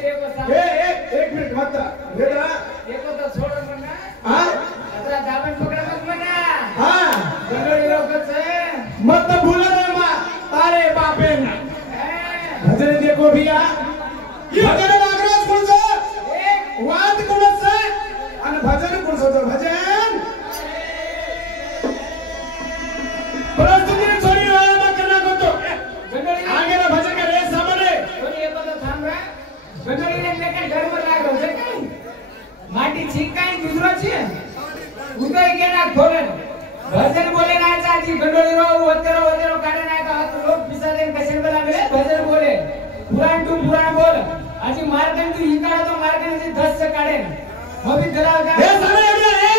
एक मिनिट मत वेदा एको तो छोड़ मना हां अतरा दामन पकड़ मत मना हां गंडोली लोकल से मत भूल रे मां तारे बापे भजन देखो भैया भजन नागराज कोणचं वाद कोणाचं आणि भजन कोणाचं भजन परिस्थिती छोडी वाला करना करतो गंडोली आगे ना भजन करे सामने कोणी एको तो थांब रे गंडोली ने लेकर घर में लागो છે કઈ माटी છીકાઈ दूसरा છે ઉદય કે ના ખોલે भजन बोले ना चाची गंडोली रो वतेरो काढे ना का लोक पिसादे कशन बला मिले भजन बोले पुराण टू पुराण बोल आजी मार्कन तू हिकाडा तो मार्कन से 10 से काढे मबी दलाल का हे सारे रे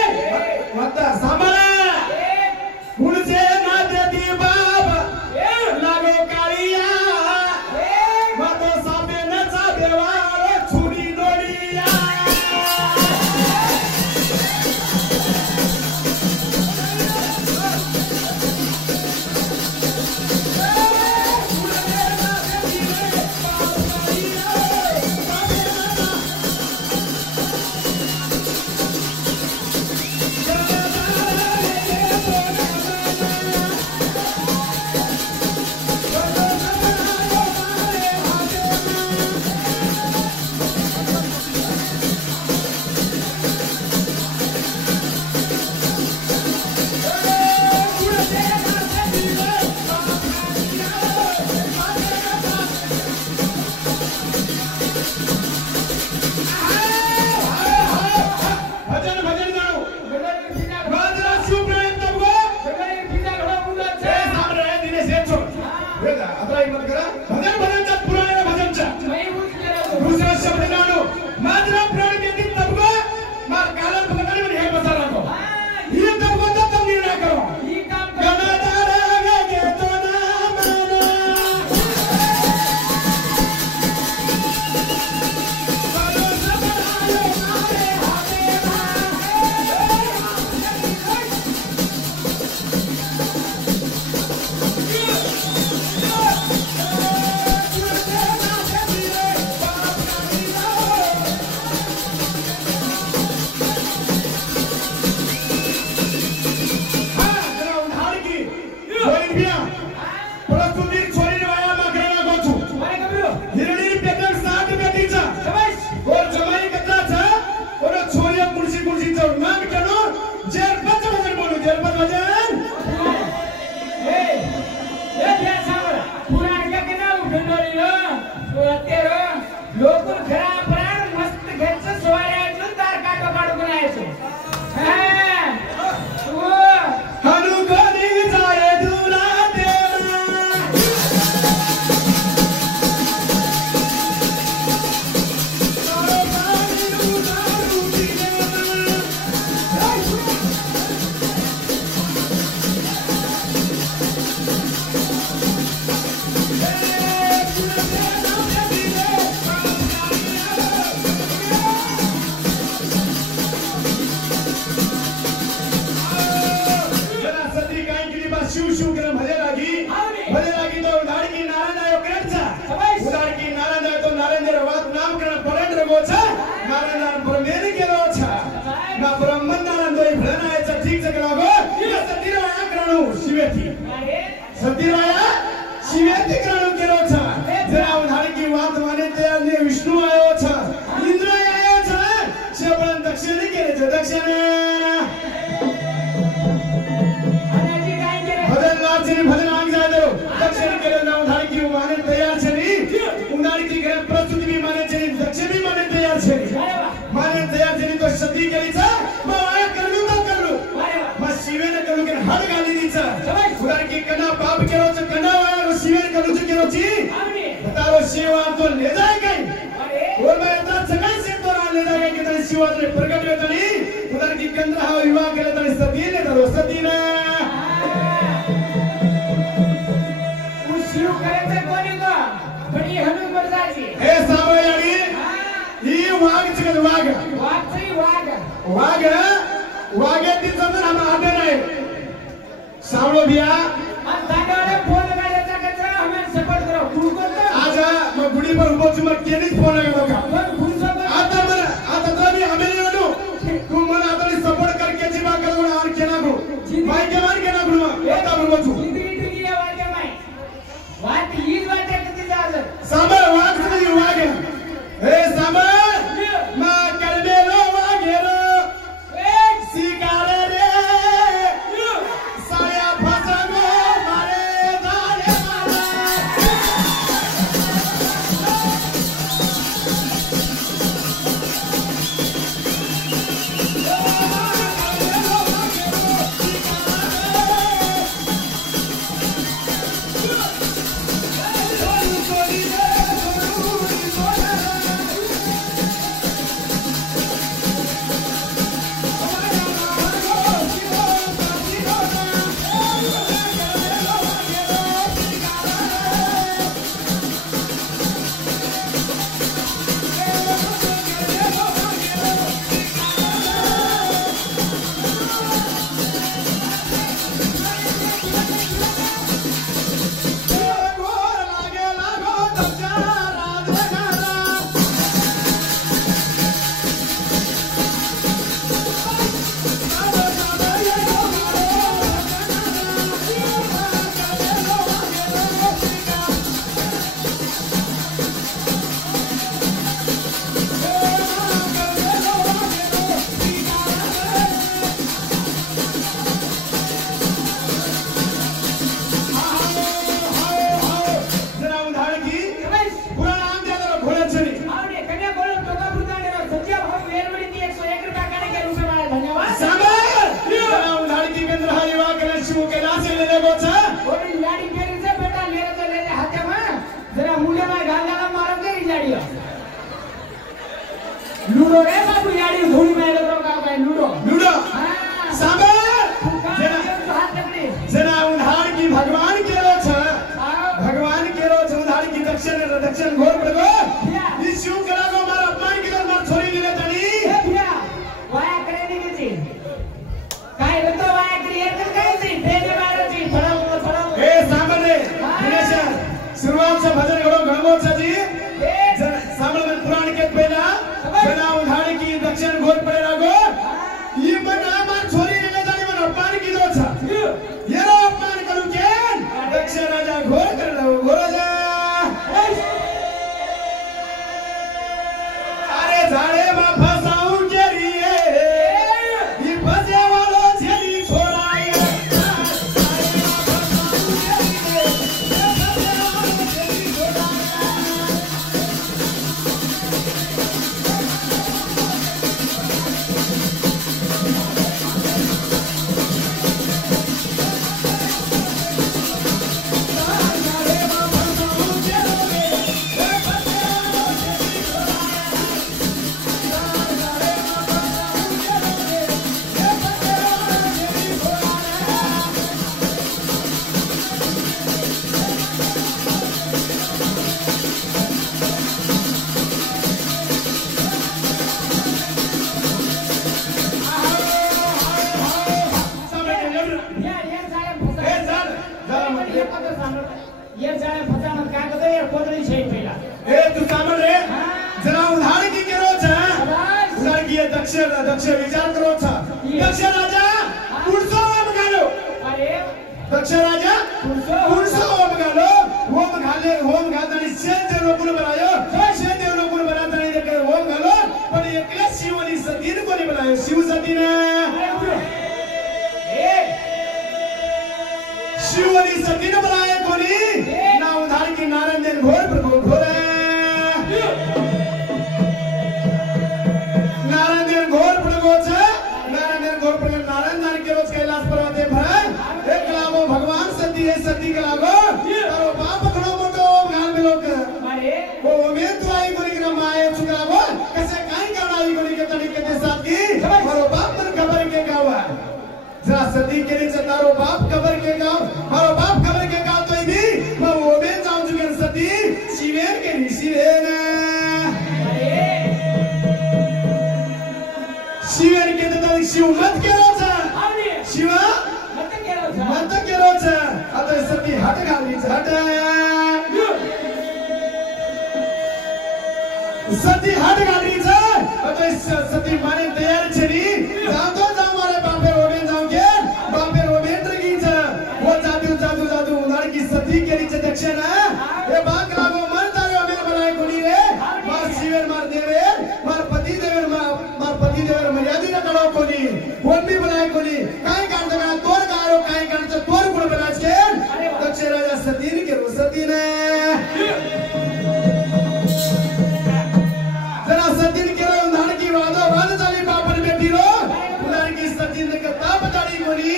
मत सामने पुढचे ना देती बाप लागो काळिया मत सापेनचा देवाळ छुरी डोळिया सावळो भैया आजा मग गुडी पर उभो छु मग केनीच फोन लागलो का लागो छ ओडी याडी केरी से बेटा मेरो त ले हातमा जरा मुलेमा गांगाला मारो केरी जाडियो लुडो रे बाबू याडी धुडी माइलो तो का भाई लुडो लुडो हां साबर जना उधार की भगवान के रो छ भगवान के रो छ उधार की दक्षिण घोर पड़गो इस शिव कला को मार अपमान की मार छोरी ले जानी ए भैया वाया करे नहीं जी काय तो वाया क्रिएट कर काय जी तेरे मारो जी थोड़ा ए साबर रे दिनेश शुरुआत से भजन करो गणगो छ जी साबर में पुराण के पहला जना उधार की दक्षिण घोर पड़े लागो ये बना मार छोरी ले जानी मन अपमान की दो छ ये रो अपमान करू के दक्षिण राजा घोर कर लो घोराजा अरे झाड़े में फसाऊं के लिए ये फसे वालों छेली छोड़ाए ये जाने फसा मत का तो यार कोदरी छै पहिला ए तू सामने रे जना उधार की करो छ उधार की दक्षिण विचार करो छ दक्षिण राजा पुरसो मगालो अरे दक्षिण राजा पुरसो मगालो होम घातनी सेन देव लोगन बनायो सेन देव लोगन बनाता नहीं देखे होम घालो पर एकला शिवनी सतीन को नहीं बनायो शिव सतीन ए शिवनी सतीन बनाए कोनी ना उधार की नारायण देव घोर प्रभु घोर नारायण देव घोर प्रभु छ नारायण देव घोर प्रभु नारायण दान के रोज कैलाश पर्वते भर एक लागो भगवान सती है सती के लागो तारो बाप खड़ो मोटो गाल में लोग अरे वो में तो आई कोनी क्रम आए चुकावो कैसे काई गाड़ी कोनी के तरीके के साथ की तारो बाप मन खबर के गावा जरा सती के लिए तारो बाप खबर के गाव मारो बाप खबर के गाव तो भी मैं वो में जाऊं चुके सती शिवेन के शिवेन शिवेन के तो शिव मत के रो छ शिव मत के रो छ अत सती हट गाली हट सती हट गाली छ अत सती माने तैयार छनी जाओ तो जाओ मारे बापे रोबेन जाओ के बापे रोबेन रगी छ वो जादू उधार की सती के नीचे दक्षिण ए बाग लागो मन तारे हमें बनाए कोनी रे मार शिवेर मार देवेर मार पति देवेर मर्यादा न करो कोनी वन भी बनाए कोनी काई कांड का तोर कारो काई कांड तो तोर गुण बनाच के दक्षिण राजा सतीन के रो सतीन जरा सतीन के रो उधार की वाद चाली बापन बेटी रो उधार की सतीन के ताप जाड़ी कोनी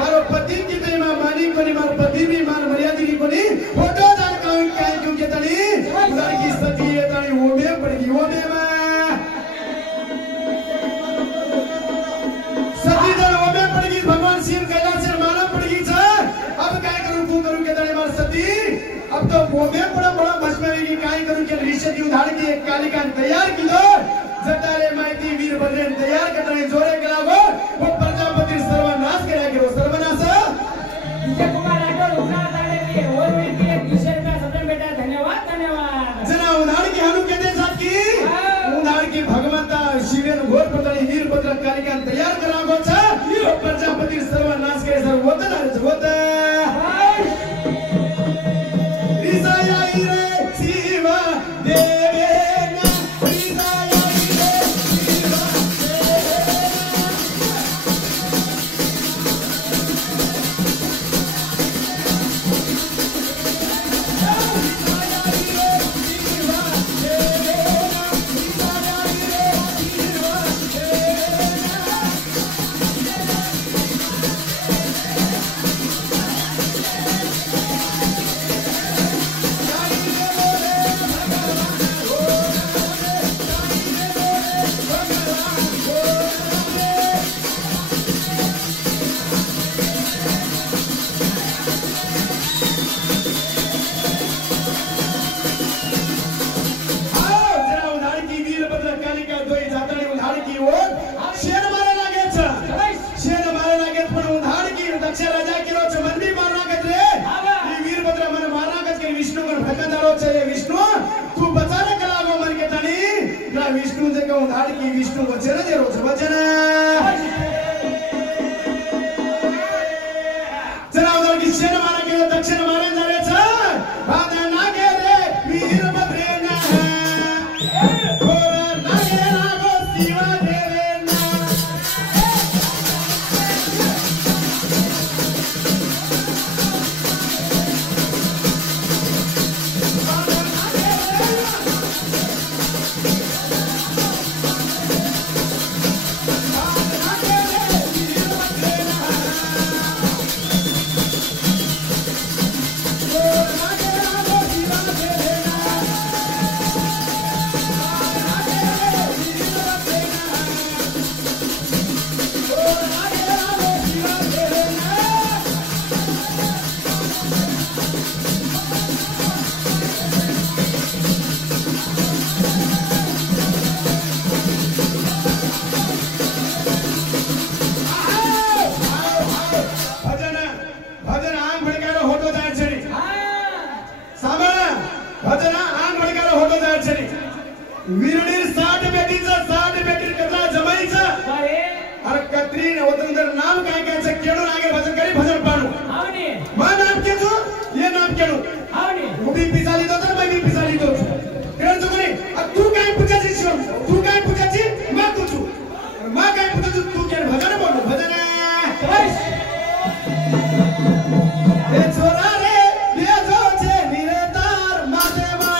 मारो पति की बेईमान मानी कोनी मार पति भी मान मर्यादा की कोनी फोटो जान काई काई क्यों के तनी उधार की सती ये तनी वो में पड़गी वो में सती दर वो में पड़गी भगवान शिव कैलाश से माना पड़गी छ अब काय करूं तू करूं के तनी मार सती अब तो वो में बड़ा भस्म की काय करूं के ऋषि उधार की एक कालिका तैयार की दो जटारे माइती वीर बद्रेन तैयार करने जोरे कलागो वो प्रजापति सर्वनाश करे करो सर्वनाश विजय कुमार राठौर उठा डाले लिए और भी के विषय का सबसे बेटा धन्यवाद जना उधार की हनु के दे साथ की उधार की भगवंता शिवेन घोर पतनी वीर भद्र कालिका तैयार करागो छ प्रजापति सर्वनाश करे सर्वोत्तम दक्ष राजा के रोज मंदी मारना कतरे ये वीरभद्र मन मारना कत के विष्णु कर भजन दारो चाहिए विष्णु तू बचाने कला गो मन के तनी ना विष्णु जे को धाड़ की विष्णु वचन जे रोज वचन चला उधर की शेर मारा के दक्षिण मारे जा रे छ बाद ना के रे वीरभद्र ना और ना के ना गो शिवा देवे ना वीरडीर 60 बेटीर कतला जमाईचा अरे कत्रीन वतनदर नाम काय काय केळू नागे भजन करी भजन पाडू आवनी मा नाम केजू ये नाम केळू आवनी उभी पिसाली दो तर मी पिसाली दो केळू चुकरी तू काय पूजाची शिव तू काय पूजाची मा तुझू मा काय पूजाची तू केळ भजन बोलू भजन बस ए छोरा रे ये जो छे निरतार मातेवा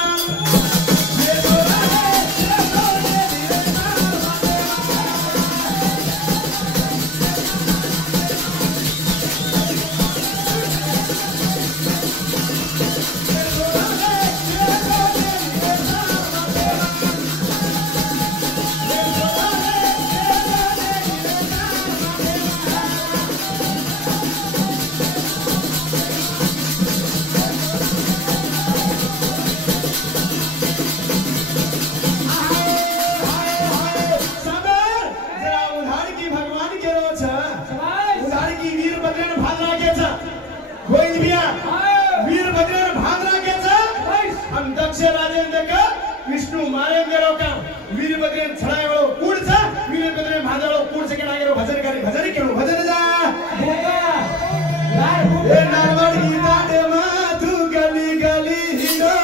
विष्णु मारेंगे रोका वीरभद्र छड़ायो कूड़ था वीरभद्र भाजालो कूड़ से के नागे भजन करे भजन केलो भजन जा ए नारवाड़ गीता दे माथु गली गली हिरो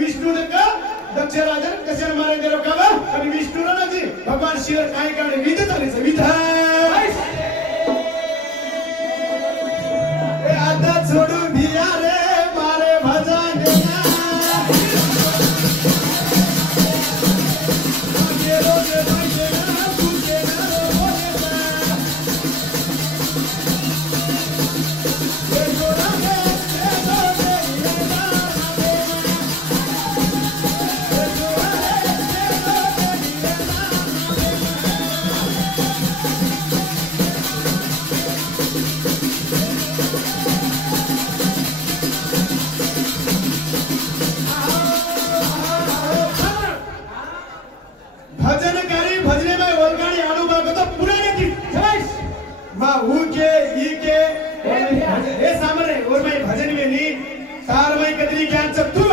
विष्णु ने का दक्ष राजा कशर मारे देरो का आणि विष्णु ना जी भगवान शिव काय काढे विध चाले से विध ए आता छोडू भिया रे मारे भजन ना गेलो जे पाहिजे ना तू के ना बोले ए जोडा के तार में कदरी ज्ञान सब तू